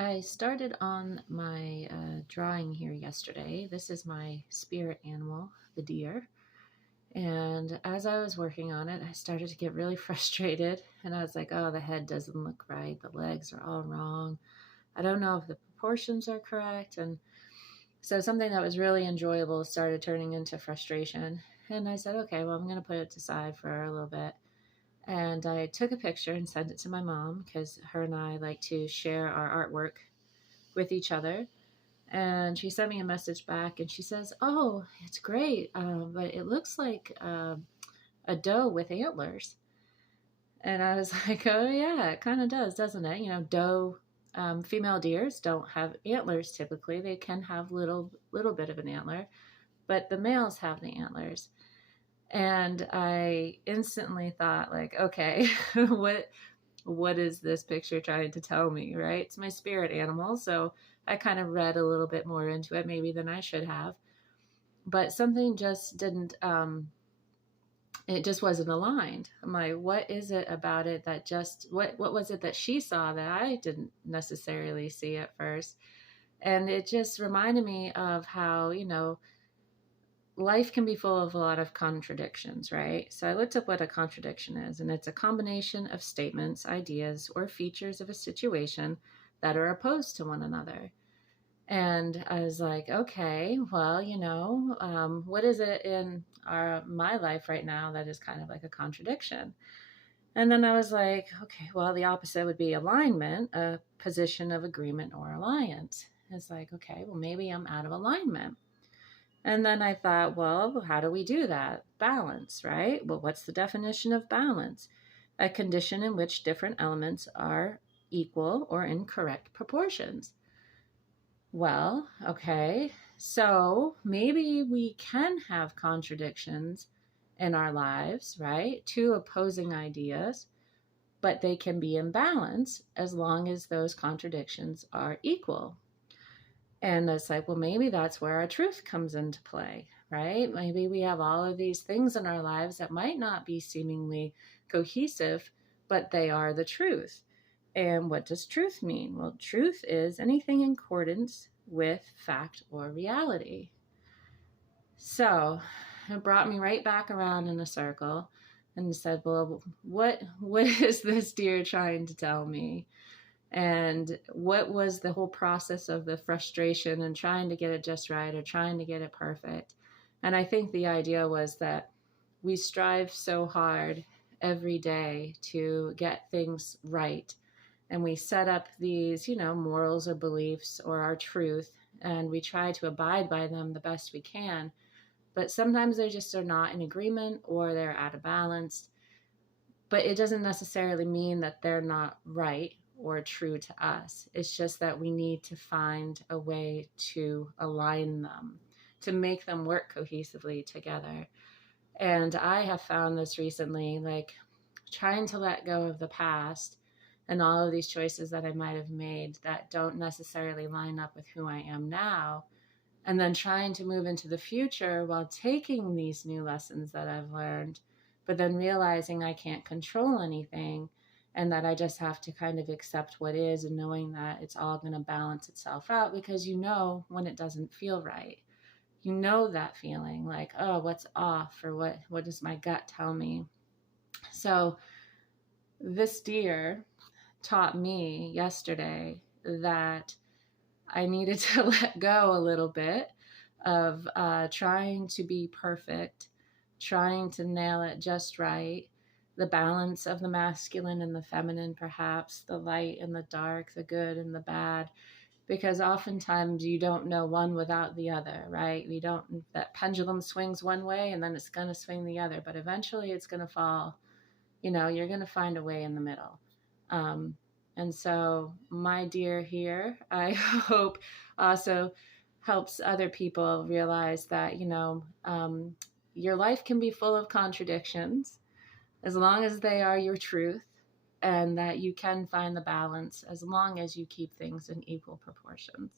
I started on my drawing here yesterday. This is my spirit animal, the deer. And as I was working on it, I started to get really frustrated. And I was like, oh, the head doesn't look right. The legs are all wrong. I don't know if the proportions are correct. And so something that was really enjoyable started turning into frustration. And I said, okay, well, I'm going to put it aside for a little bit. And I took a picture and sent it to my mom because her and I like to share our artwork with each other. And she sent me a message back and she says, oh, it's great, but it looks like a doe with antlers. And I was like, oh, yeah, it kind of does, doesn't it? Doe female deers don't have antlers typically. They can have little bit of an antler, but the males have the antlers. And I instantly thought, like, okay, what is this picture trying to tell me, right? It's my spirit animal, so I kind of read a little bit more into it maybe than I should have. But something just didn't it just wasn't aligned. I'm like, what is it about it that just what was it that she saw that I didn't necessarily see at first? And it just reminded me of how, life can be full of a lot of contradictions, right? So I looked up what a contradiction is, and it's a combination of statements, ideas, or features of a situation that are opposed to one another. And I was like, okay, well, what is it in my life right now that is kind of like a contradiction? And then I was like, okay, well, the opposite would be alignment, a position of agreement or alliance. It's like, okay, well, maybe I'm out of alignment. And then I thought, well, how do we do that? Balance, right? Well, what's the definition of balance? A condition in which different elements are equal or in correct proportions. Well, okay, so maybe we can have contradictions in our lives, right? Two opposing ideas, but they can be in balance as long as those contradictions are equal. And it's like, well, maybe that's where our truth comes into play, right? Maybe we have all of these things in our lives that might not be seemingly cohesive, but they are the truth. And what does truth mean? Well, truth is anything in accordance with fact or reality. So it brought me right back around in a circle and said, well, what is this deer trying to tell me? And what was the whole process of the frustration and trying to get it just right or trying to get it perfect? And I think the idea was that we strive so hard every day to get things right. And we set up these, morals or beliefs or our truth, and we try to abide by them the best we can. But sometimes they just are not in agreement or they're out of balance. But it doesn't necessarily mean that they're not right or true to us. It's just that we need to find a way to align them, to make them work cohesively together. And I have found this recently, like trying to let go of the past and all of these choices that I might have made that don't necessarily line up with who I am now. And then trying to move into the future while taking these new lessons that I've learned, but then realizing I can't control anything and that I just have to kind of accept what is and knowing that it's all going to balance itself out because when it doesn't feel right. That feeling like, oh, what's off or what does my gut tell me? So this deer taught me yesterday that I needed to let go a little bit of trying to be perfect, trying to nail it just right, the balance of the masculine and the feminine, perhaps, the light and the dark, the good and the bad, because oftentimes you don't know one without the other, right? That pendulum swings one way and then it's going to swing the other, but eventually it's going to fall. You're going to find a way in the middle. And so, my dear here, I hope also helps other people realize that, your life can be full of contradictions as long as they are your truth, and that you can find the balance as long as you keep things in equal proportions.